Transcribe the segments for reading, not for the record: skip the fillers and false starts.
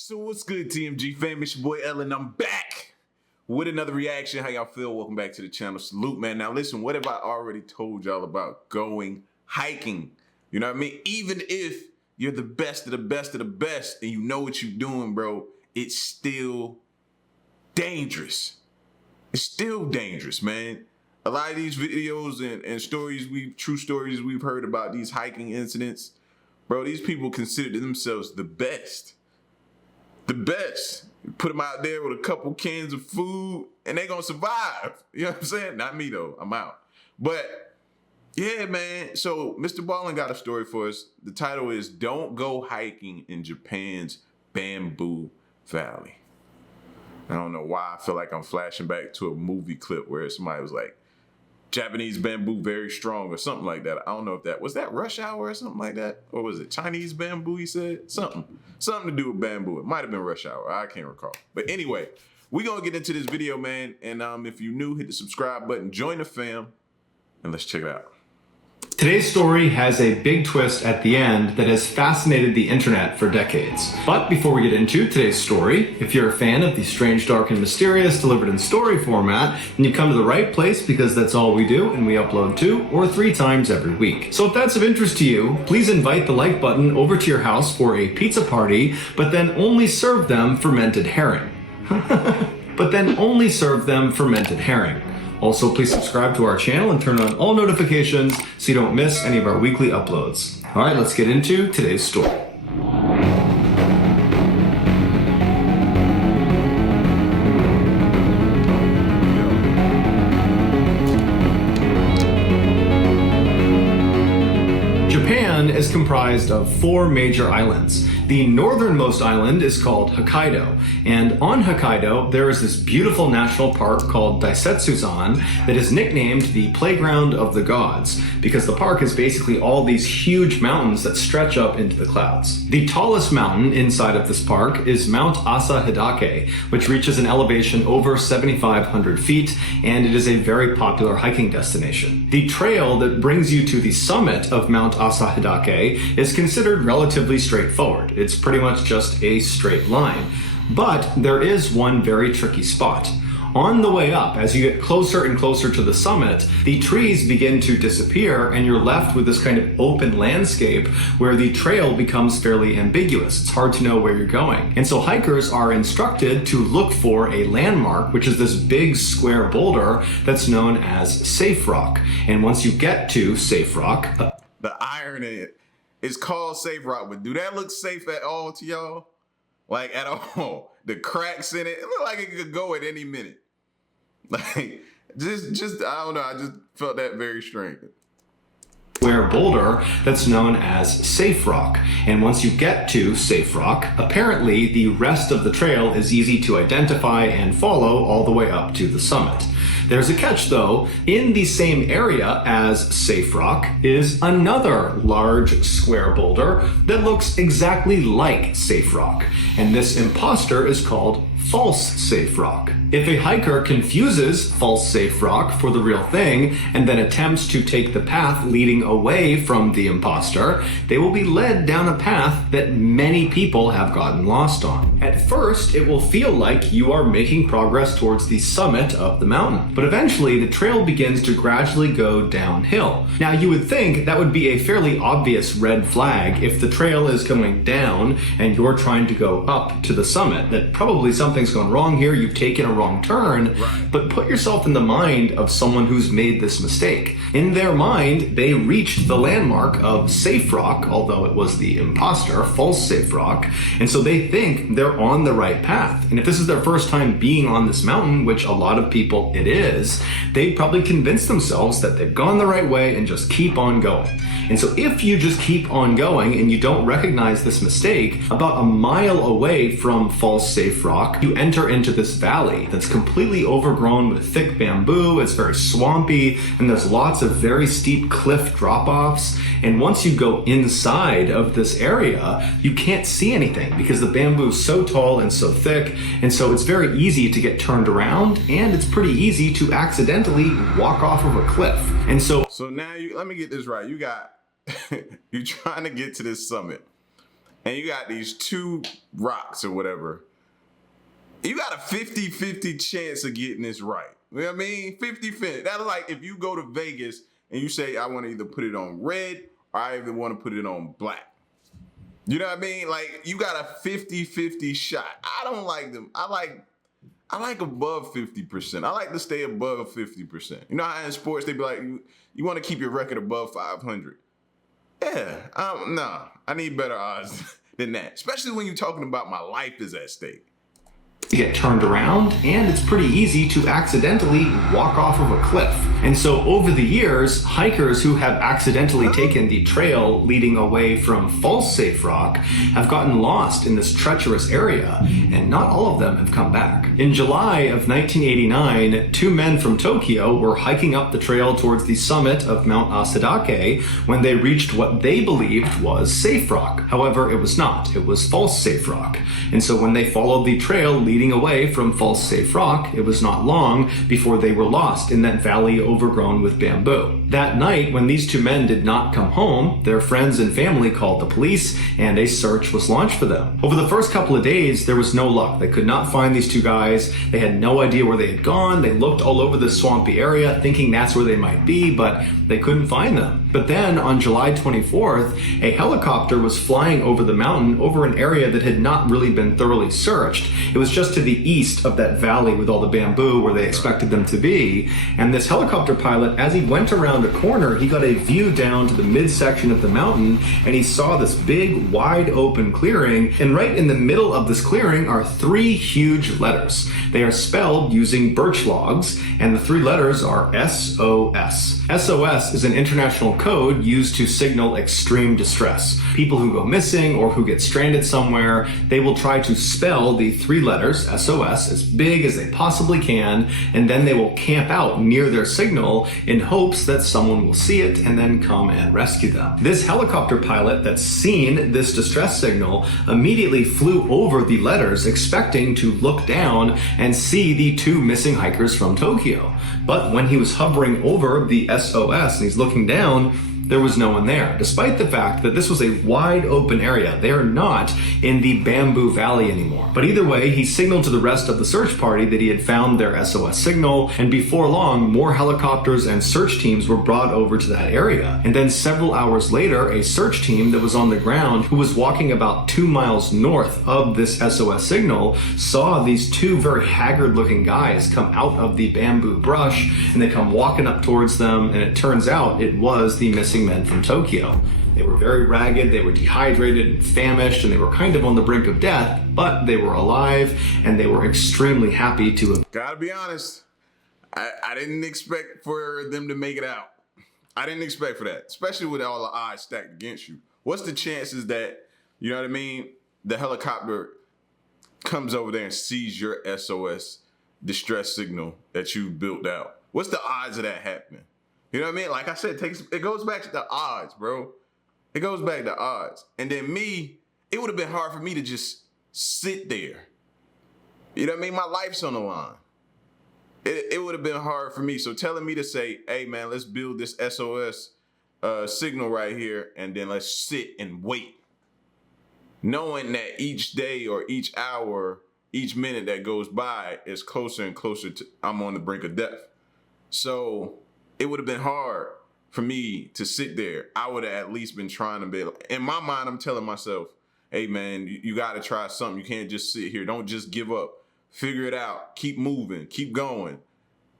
So what's good, TMG fam? It's your boy Ellen. I'm back with another reaction. How y'all feel? Welcome back to the channel. Salute, man. Now listen, what have I already told y'all about going hiking? You know what I mean? Even if you're the best of the best of the best and you know what you're doing, bro, it's still dangerous. It's still dangerous, man. A lot of these videos and stories, true stories we've heard about these hiking incidents, bro, these people consider themselves the best. The best. You put them out there with a couple cans of food and they gonna survive. You know what I'm saying? Not me though, I'm out. But yeah, man, so Mr. Ballin got a story for us. The title is Don't Go Hiking in Japan's Bamboo Valley. I don't know why I feel like I'm flashing back to a movie clip where somebody was like, Japanese bamboo very strong or something like that. I don't know if that was Rush Hour or something like that, or was it Chinese bamboo? He said something to do with bamboo. It might have been Rush Hour. I can't recall. But anyway, we gonna get into this video, man. And if you're new, hit the subscribe button, join the fam, and let's check it out. Today's story has a big twist at the end that has fascinated the internet for decades. But before we get into today's story, if you're a fan of the strange, dark, and mysterious delivered in story format, then you come to the right place because that's all we do, and we upload 2 or 3 times every week. So if that's of interest to you, please invite the like button over to your house for a pizza party, but then only serve them fermented herring. Also, please subscribe to our channel and turn on all notifications so you don't miss any of our weekly uploads. All right, let's get into today's story. Japan is comprised of 4 major islands. The northernmost island is called Hokkaido, and on Hokkaido there is this beautiful national park called Daisetsuzan that is nicknamed the Playground of the Gods, because the park is basically all these huge mountains that stretch up into the clouds. The tallest mountain inside of this park is Mount Asahidake, which reaches an elevation over 7,500 feet, and it is a very popular hiking destination. The trail that brings you to the summit of Mount Asahidake is considered relatively straightforward. It's pretty much just a straight line. But there is one very tricky spot. On the way up, as you get closer and closer to the summit, the trees begin to disappear and you're left with this kind of open landscape where the trail becomes fairly ambiguous. It's hard to know where you're going. And so hikers are instructed to look for a landmark, which is this big square boulder that's known as Safe Rock. And once you get to Safe Rock, the irony, it's called Safe Rock, but do that look safe at all to y'all? Like at all? The cracks in it look like it could go at any minute. Like just I don't know. I just felt that very strange. Square boulder that's known as Safe Rock. And once you get to Safe Rock, apparently the rest of the trail is easy to identify and follow all the way up to the summit. There's a catch though. In the same area as Safe Rock is another large square boulder that looks exactly like Safe Rock. And this imposter is called False Safe Rock. If a hiker confuses False Safe Rock for the real thing and then attempts to take the path leading away from the imposter, they will be led down a path that many people have gotten lost on. At first, it will feel like you are making progress towards the summit of the mountain, but eventually the trail begins to gradually go downhill. Now, you would think that would be a fairly obvious red flag if the trail is going down and you're trying to go up to the summit, that probably something's gone wrong here, you've taken a wrong turn. Right. But put yourself in the mind of someone who's made this mistake. In their mind, they reached the landmark of Safe Rock, although it was the imposter, False Safe Rock, and so they think they're on the right path. And if this is their first time being on this mountain, which a lot of people it is, they probably convince themselves that they've gone the right way and just keep on going. And so if you just keep on going and you don't recognize this mistake, about a mile away from False Safe Rock, you enter into this valley that's completely overgrown with thick bamboo. It's very swampy, and there's lots of very steep cliff drop-offs. And once you go inside of this area, you can't see anything because the bamboo is so tall and so thick. And so it's very easy to get turned around, and it's pretty easy to accidentally walk off of a cliff. And so now let me get this right. You got, you're trying to get to this summit. and you got these two rocks or whatever, you got a 50-50 chance of getting this right. You know what I mean? 50-50. That's like if you go to Vegas and you say, I want to either put it on red or I even want to put it on black. You know what I mean? Like, you got a 50-50 shot. I don't like them. I like above 50%. I like to stay above 50%. You know how in sports they be like, you want to keep your record above 500. Yeah, no, I need better odds than that, especially when you're talking about my life is at stake. Get turned around, and it's pretty easy to accidentally walk off of a cliff. And so over the years, hikers who have accidentally taken the trail leading away from false safe rock have gotten lost in this treacherous area, and not all of them have come back. In July of 1989, two men from Tokyo were hiking up the trail towards the summit of Mount Asadake when they reached what they believed was safe rock. However, it was not. It was false safe rock. And so when they followed the trail leading away from false safe rock, it was not long before they were lost in that valley overgrown with bamboo. That night, when these two men did not come home, their friends and family called the police, and a search was launched for them. Over the first couple of days, there was no luck. They could not find these two guys. They had no idea where they had gone. They looked all over the swampy area, thinking that's where they might be, but they couldn't find them. But then, on July 24th, a helicopter was flying over the mountain over an area that had not really been thoroughly searched. It was just to the east of that valley with all the bamboo where they expected them to be. And this helicopter pilot, as he went around a corner, he got a view down to the midsection of the mountain, and he saw this big, wide open clearing. And right in the middle of this clearing are three huge letters. They are spelled using birch logs, and the three letters are SOS. SOS is an international code used to signal extreme distress. People who go missing or who get stranded somewhere, they will try to spell the three letters SOS as big as they possibly can, and then they will camp out near their signal in hopes that someone will see it and then come and rescue them. This helicopter pilot that's seen this distress signal immediately flew over the letters, expecting to look down and see the two missing hikers from Tokyo. But when he was hovering over the SOS and he's looking down, there was no one there, despite the fact that this was a wide open area. They are not in the bamboo valley anymore. But either way, he signaled to the rest of the search party that he had found their SOS signal, and before long, more helicopters and search teams were brought over to that area. And then several hours later, a search team that was on the ground, who was walking about 2 miles north of this SOS signal, saw these two very haggard-looking guys come out of the bamboo brush, and they come walking up towards them, and it turns out it was the missing men from Tokyo. They were very ragged, they were dehydrated and famished, and they were kind of on the brink of death, but they were alive, and they were extremely happy to have... Gotta be honest, I didn't expect for them to make it out. I didn't expect for that, especially with all the odds stacked against you. What's the chances that, you know what I mean, the helicopter comes over there and sees your SOS distress signal that you built out? What's the odds of that happening? You know what I mean? Like I said, it goes back to the odds, bro. It goes back to odds. And then me, it would have been hard for me to just sit there. You know what I mean? My life's on the line. It would have been hard for me. So telling me to say, hey, man, let's build this SOS signal right here, and then let's sit and wait. Knowing that each day or each hour, each minute that goes by is closer and closer to I'm on the brink of death. So it would have been hard for me to sit there. I would have at least been trying to be, in my mind, I'm telling myself, hey man, you got to try something. You can't just sit here. Don't just give up. Figure it out. Keep moving. Keep going.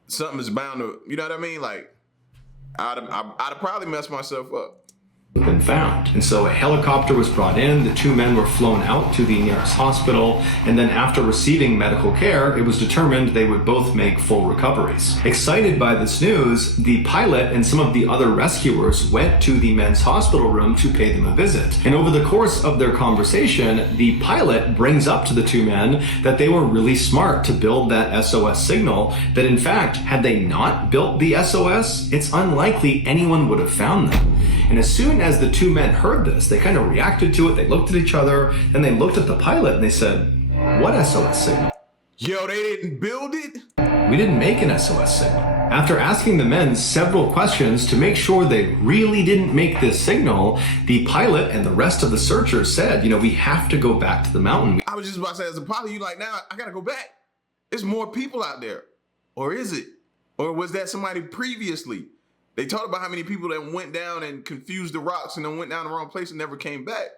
Something is bound to, you know what I mean? Like, I'd have probably messed myself up. Been found. And so a helicopter was brought in, the two men were flown out to the nearest hospital, and then after receiving medical care, it was determined they would both make full recoveries. Excited by this news, the pilot and some of the other rescuers went to the men's hospital room to pay them a visit. And over the course of their conversation, the pilot brings up to the two men that they were really smart to build that SOS signal, that in fact, had they not built the SOS, it's unlikely anyone would have found them. And as soon as the two men heard this, they kind of reacted to it, they looked at each other, and they looked at the pilot and they said, what SOS signal? Yo, they didn't build it? We didn't make an SOS signal. After asking the men several questions to make sure they really didn't make this signal, the pilot and the rest of the searchers said, we have to go back to the mountain. I was just about to say, as a pilot, you like, now I gotta go back. There's more people out there. Or is it? Or was that somebody previously? They talked about how many people that went down and confused the rocks and then went down the wrong place and never came back.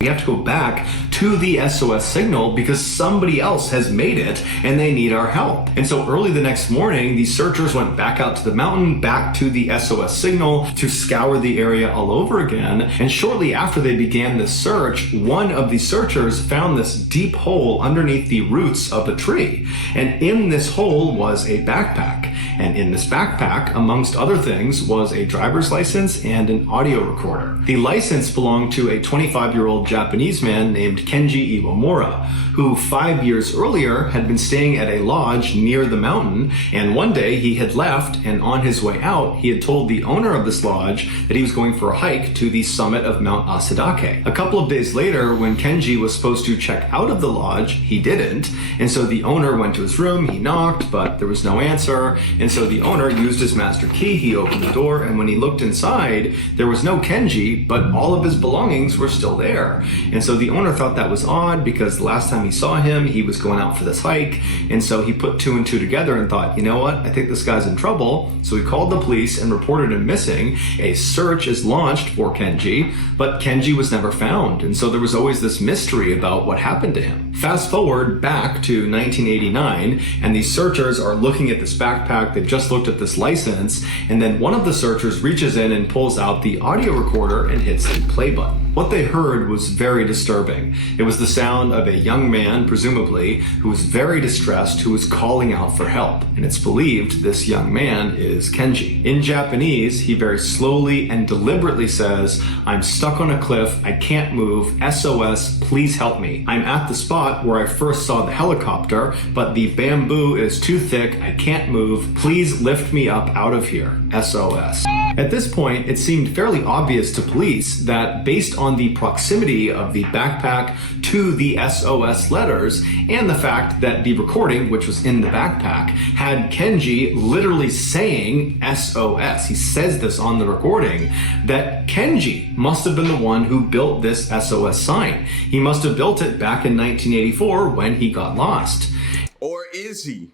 We have to go back to the SOS signal because somebody else has made it and they need our help. And so early the next morning, the searchers went back out to the mountain, back to the SOS signal to scour the area all over again. And shortly after they began this search, one of the searchers found this deep hole underneath the roots of a tree. And in this hole was a backpack. And in this backpack, amongst other things, was a driver's license and an audio recorder. The license belonged to a 25-year-old Japanese man named Kenji Iwamura, who 5 years earlier had been staying at a lodge near the mountain, and one day he had left, and on his way out, he had told the owner of this lodge that he was going for a hike to the summit of Mount Asadake. A couple of days later, when Kenji was supposed to check out of the lodge, he didn't, and so the owner went to his room, he knocked, but there was no answer, and so the owner used his master key, he opened the door, and when he looked inside, there was no Kenji, but all of his belongings were still there. And so the owner thought that was odd because the last time he saw him, he was going out for this hike. And so he put two and two together and thought, you know what? I think this guy's in trouble. So he called the police and reported him missing. A search is launched for Kenji, but Kenji was never found. And so there was always this mystery about what happened to him. Fast forward back to 1989, and these searchers are looking at this backpack. They've just looked at this license. And then one of the searchers reaches in and pulls out the audio recorder and hits the play button. What they heard was very disturbing. It was the sound of a young man, presumably, who was very distressed, who was calling out for help. And it's believed this young man is Kenji. In Japanese, he very slowly and deliberately says, "I'm stuck on a cliff, I can't move, SOS, please help me. I'm at the spot where I first saw the helicopter, but the bamboo is too thick, I can't move, please lift me up out of here, SOS." At this point, it seemed fairly obvious to police that based on the proximity of the backpack to the SOS letters and the fact that the recording, which was in the backpack, had Kenji literally saying SOS. He says this on the recording, that Kenji must have been the one who built this SOS sign. He must have built it back in 1984 when he got lost. Or is he?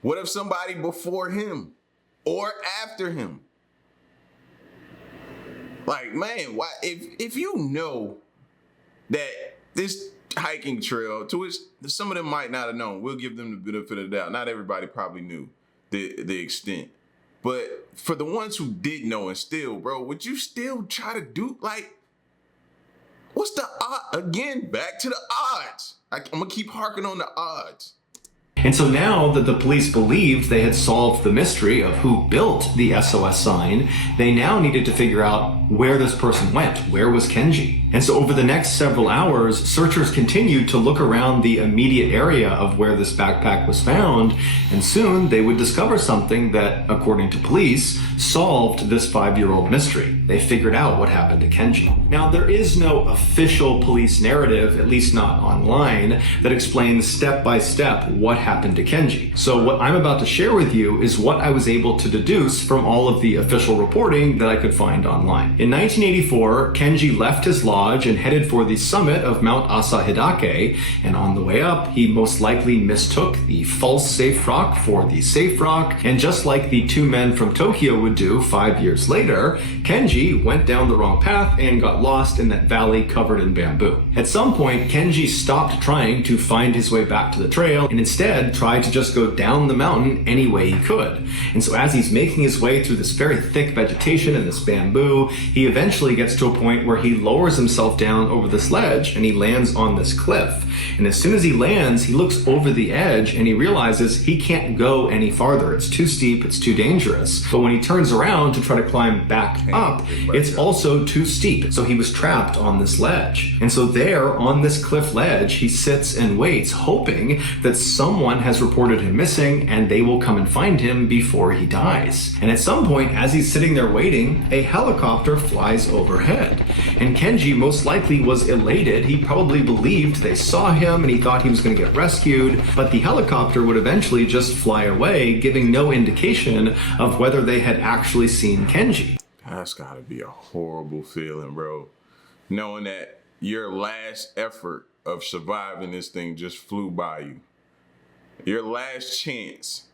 What if somebody before him or after him? Like, man, why? If you know that this hiking trail, to which some of them might not have known, we'll give them the benefit of the doubt. Not everybody probably knew the extent. But for the ones who did know and still, bro, would you still try to do, like, what's the odd? Again, back to the odds. I'm going to keep harking on the odds. And so now that the police believed they had solved the mystery of who built the SOS sign, they now needed to figure out where this person went. Where was Kenji? And so over the next several hours, searchers continued to look around the immediate area of where this backpack was found, and soon they would discover something that, according to police, solved this 5-year-old mystery. They figured out what happened to Kenji. Now, there is no official police narrative, at least not online, that explains step by step what happened to Kenji. So what I'm about to share with you is what I was able to deduce from all of the official reporting that I could find online. In 1984, Kenji left his lodge and headed for the summit of Mount Asahidake, and on the way up, he most likely mistook the false safe rock for the safe rock, and just like the two men from Tokyo would do 5 years later, Kenji went down the wrong path and got lost in that valley covered in bamboo. At some point, Kenji stopped trying to find his way back to the trail and instead tried to just go down the mountain any way he could. And so as he's making his way through this very thick vegetation and this bamboo, he eventually gets to a point where he lowers himself down over this ledge and he lands on this cliff. And as soon as he lands, he looks over the edge and he realizes he can't go any farther. It's too steep, it's too dangerous. But when he turns around to try to climb back up, it's also too steep. So he was trapped on this ledge. And so there on this cliff ledge, he sits and waits, hoping that someone has reported him missing and they will come and find him before he dies. And at some point, as he's sitting there waiting, a helicopter flies overhead. And Kenji Kenji most likely was elated. He probably believed they saw him and he thought he was going to get rescued, but the helicopter would eventually just fly away, giving no indication of whether they had actually seen Kenji. That's gotta be a horrible feeling, bro. Knowing that your last effort of surviving this thing just flew by you. Your last chance,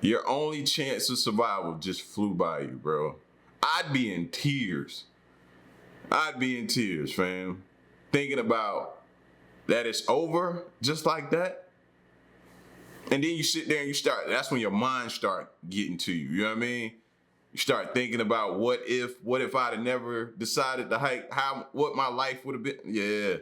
your only chance of survival just flew by you, bro. I'd be in tears. I'd be in tears, fam. Thinking about that it's over just like that. And then you sit there and that's when your mind start getting to you. You know what I mean? You start thinking about what if I'd have never decided to hike, what my life would have been. Yeah,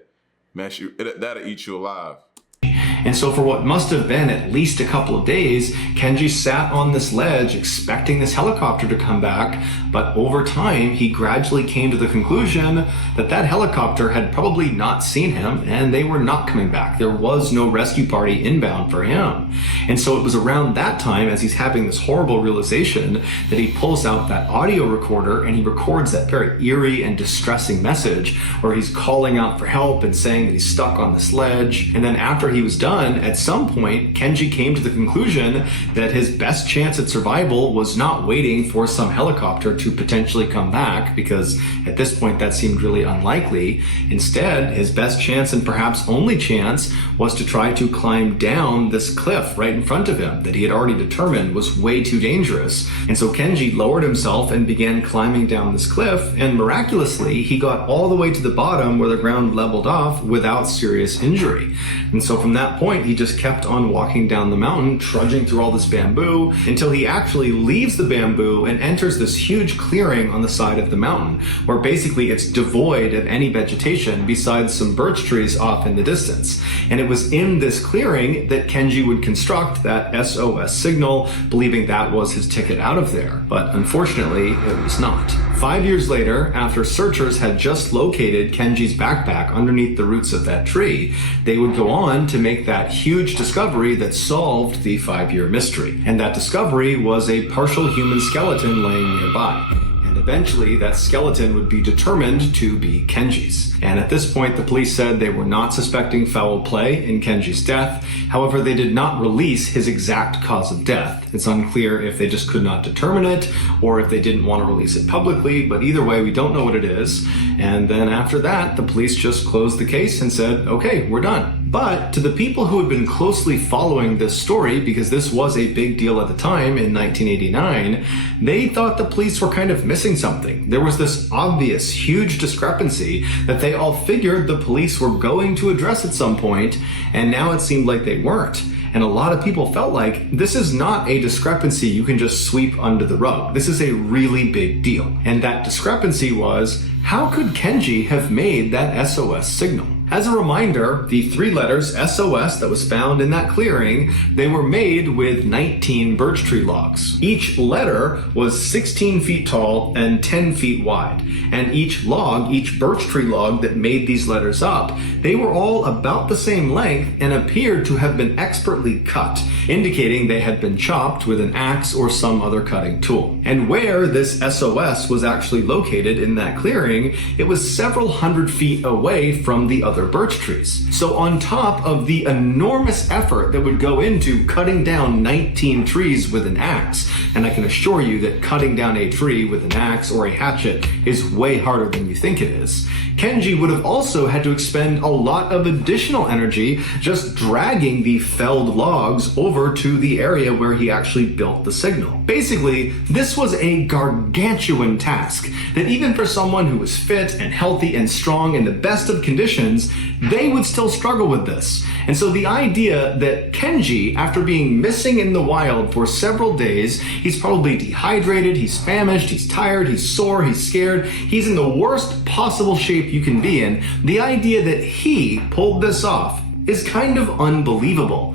man, that'll eat you alive. And so for what must have been at least a couple of days, Kenji sat on this ledge expecting this helicopter to come back, but over time he gradually came to the conclusion that that helicopter had probably not seen him and they were not coming back. There was no rescue party inbound for him. And so it was around that time, as he's having this horrible realization, that he pulls out that audio recorder and he records that very eerie and distressing message where he's calling out for help and saying that he's stuck on this ledge. And then after he was done, at some point, Kenji came to the conclusion that his best chance at survival was not waiting for some helicopter to potentially come back, because at this point that seemed really unlikely. Instead, his best chance and perhaps only chance was to try to climb down this cliff right in front of him that he had already determined was way too dangerous. And so Kenji lowered himself and began climbing down this cliff, and miraculously he got all the way to the bottom where the ground leveled off without serious injury. And so from that point, he just kept on walking down the mountain, trudging through all this bamboo, until he actually leaves the bamboo and enters this huge clearing on the side of the mountain, where basically it's devoid of any vegetation besides some birch trees off in the distance. And it was in this clearing that Kenji would construct that SOS signal, believing that was his ticket out of there. But unfortunately, it was not. 5 years later, after searchers had just located Kenji's backpack underneath the roots of that tree, they would go on to make that huge discovery that solved the 5-year mystery. And that discovery was a partial human skeleton laying nearby. And eventually that skeleton would be determined to be Kenji's. And at this point, the police said they were not suspecting foul play in Kenji's death. However, they did not release his exact cause of death. It's unclear if they just could not determine it or if they didn't want to release it publicly, but either way, we don't know what it is. And then after that, the police just closed the case and said, okay, we're done. But to the people who had been closely following this story, because this was a big deal at the time in 1989, they thought the police were kind of missing something. There was this obvious, huge discrepancy that they all figured the police were going to address at some point, and now it seemed like they weren't. And a lot of people felt like this is not a discrepancy you can just sweep under the rug. This is a really big deal. And that discrepancy was, how could Kenji have made that SOS signal? As a reminder, the 3 letters SOS that was found in that clearing, they were made with 19 birch tree logs. Each letter was 16 feet tall and 10 feet wide. And each log, each birch tree log that made these letters up, they were all about the same length and appeared to have been expertly cut, indicating they had been chopped with an axe or some other cutting tool. And where this SOS was actually located in that clearing, it was several hundred feet away from the other birch trees. So on top of the enormous effort that would go into cutting down 19 trees with an axe, and I can assure you that cutting down a tree with an axe or a hatchet is way harder than you think it is, Kenji would have also had to expend a lot of additional energy just dragging the felled logs over to the area where he actually built the signal. Basically, this was a gargantuan task that even for someone who was fit and healthy and strong in the best of conditions, they would still struggle with this. And so the idea that Kenji, after being missing in the wild for several days, he's probably dehydrated, he's famished, he's tired, he's sore, he's scared, he's in the worst possible shape you can be in, the idea that he pulled this off is kind of unbelievable.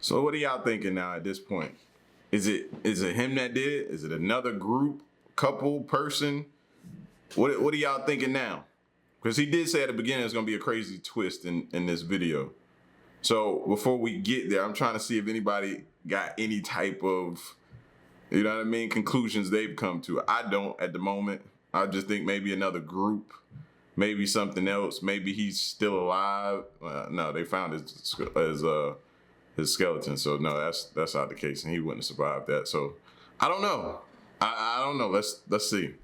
So what are y'all thinking now at this point? Is it him that did it? Is it another group, couple, person? What are y'all thinking now? Because he did say at the beginning there's going to be a crazy twist in this video. So before we get there, I'm trying to see if anybody got any type of, you know what I mean, conclusions they've come to. I don't at the moment. I just think maybe another group, maybe something else. Maybe he's still alive. No, they found his skeleton. So no, that's not the case, and he wouldn't have survived that. So I don't know. I don't know. Let's see.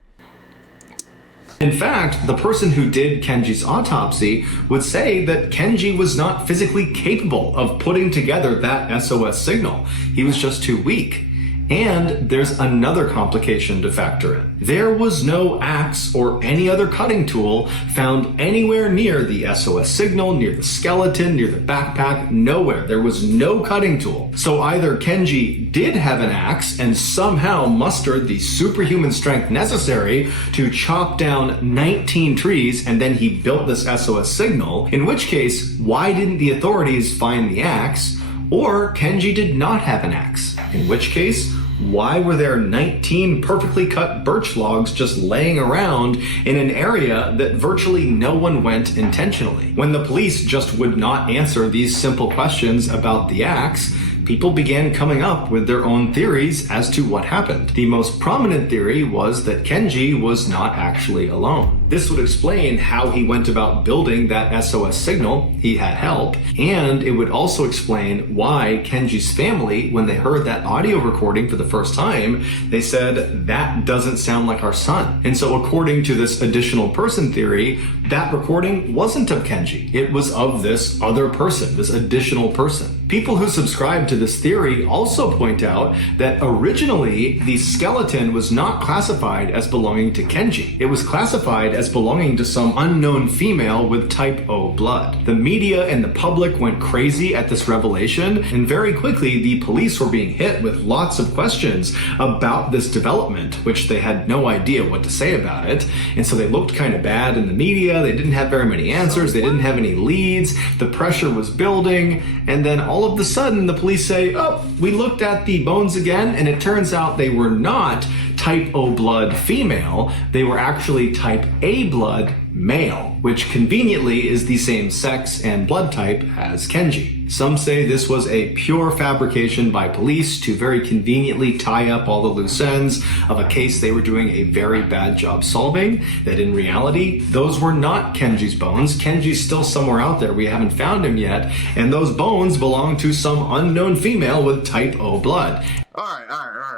In fact, the person who did Kenji's autopsy would say that Kenji was not physically capable of putting together that SOS signal. He was just too weak. And there's another complication to factor in. There was no axe or any other cutting tool found anywhere near the SOS signal, near the skeleton, near the backpack, nowhere. There was no cutting tool. So either Kenji did have an axe and somehow mustered the superhuman strength necessary to chop down 19 trees and then he built this SOS signal, in which case, why didn't the authorities find the axe? Or Kenji did not have an axe, in which case, why were there 19 perfectly cut birch logs just laying around in an area that virtually no one went intentionally? When the police just would not answer these simple questions about the axe, people began coming up with their own theories as to what happened. The most prominent theory was that Kenji was not actually alone. This would explain how he went about building that SOS signal. He had help. And it would also explain why Kenji's family, when they heard that audio recording for the first time, they said, that doesn't sound like our son. And so according to this additional person theory, that recording wasn't of Kenji. It was of this other person, this additional person. People who subscribe to this theory also point out that originally the skeleton was not classified as belonging to Kenji. It was classified as belonging to some unknown female with type O blood. The media and the public went crazy at this revelation, and very quickly the police were being hit with lots of questions about this development, which they had no idea what to say about it. And so they looked kind of bad in the media. They didn't have very many answers. They didn't have any leads. The pressure was building, and then all of a sudden the police say, oh, we looked at the bones again, and it turns out they were not type O blood female, they were actually type A blood male, which conveniently is the same sex and blood type as Kenji. Some say this was a pure fabrication by police to very conveniently tie up all the loose ends of a case they were doing a very bad job solving, that in reality, those were not Kenji's bones. Kenji's still somewhere out there. We haven't found him yet, and those bones belong to some unknown female with type O blood. All right.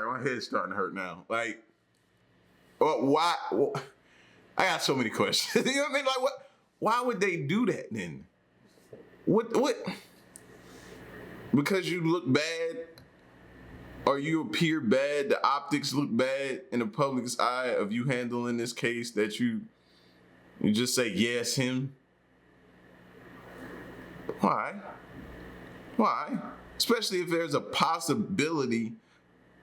My head's starting to hurt now. Like, why? I got so many questions. You know what I mean? Like, what? Why would they do that then? What? Because you look bad, or you appear bad. The optics look bad in the public's eye of you handling this case. That you just say yes, him. Why? Especially if there's a possibility,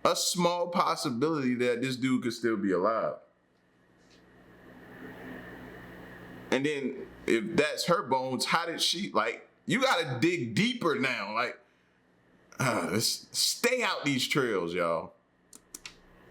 a small possibility that this dude could still be alive. And then if that's her bones, how did she, like, you gotta dig deeper now. Like, let's stay out these trails, y'all.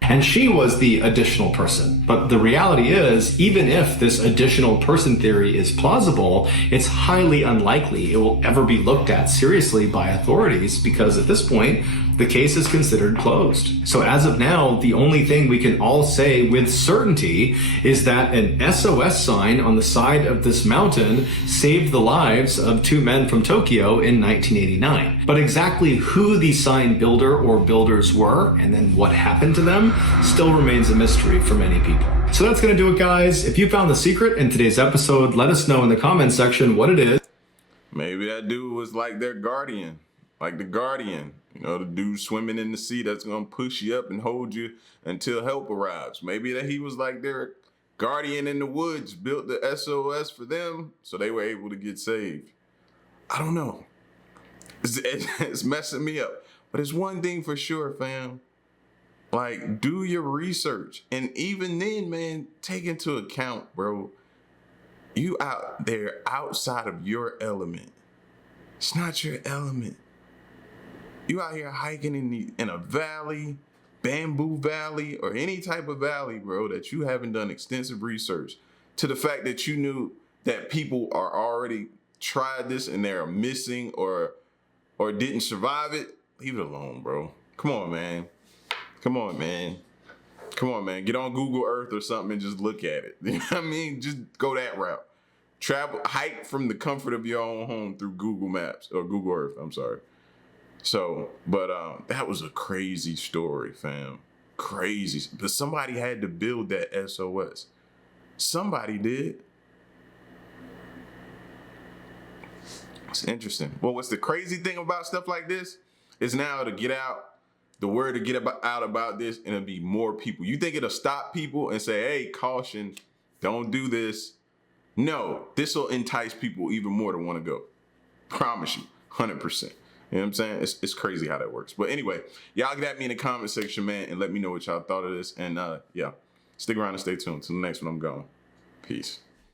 And she was the additional person. But the reality is, even if this additional person theory is plausible, it's highly unlikely it will ever be looked at seriously by authorities, because at this point, the case is considered closed. So as of now, the only thing we can all say with certainty is that an SOS sign on the side of this mountain saved the lives of two men from Tokyo in 1989. But exactly who the sign builder or builders were, and then what happened to them, still remains a mystery for many people. So that's going to do it, guys. If you found the secret in today's episode, let us know in the comment section what it is. Maybe that dude was like their guardian, like the Guardian. You know, the dude swimming in the sea that's going to push you up and hold you until help arrives. Maybe that he was like their guardian in the woods, built the SOS for them so they were able to get saved. I don't know. It's messing me up. But it's one thing for sure, fam. Like, do your research. And even then, man, take into account, bro, you out there outside of your element. It's not your element. You out here hiking in a valley, bamboo valley, or any type of valley, bro, that you haven't done extensive research to the fact that you knew that people are already tried this and they're missing or didn't survive it. Leave it alone, bro. Come on, man. Get on Google Earth or something and just look at it. You know what I mean? Just go that route. hike from the comfort of your own home through Google Maps or Google Earth. I'm sorry. So, but that was a crazy story, fam. Crazy. But somebody had to build that SOS. Somebody did. It's interesting. Well, what's the crazy thing about stuff like this is now to get out, the word to get out about this, and it'll be more people. You think it'll stop people and say, hey, caution, don't do this. No, this will entice people even more to want to go. Promise you, 100%. You know what I'm saying? It's crazy how that works. But anyway, y'all get at me in the comment section, man, and let me know what y'all thought of this. And yeah, stick around and stay tuned. Till the next one, I'm gone. Peace.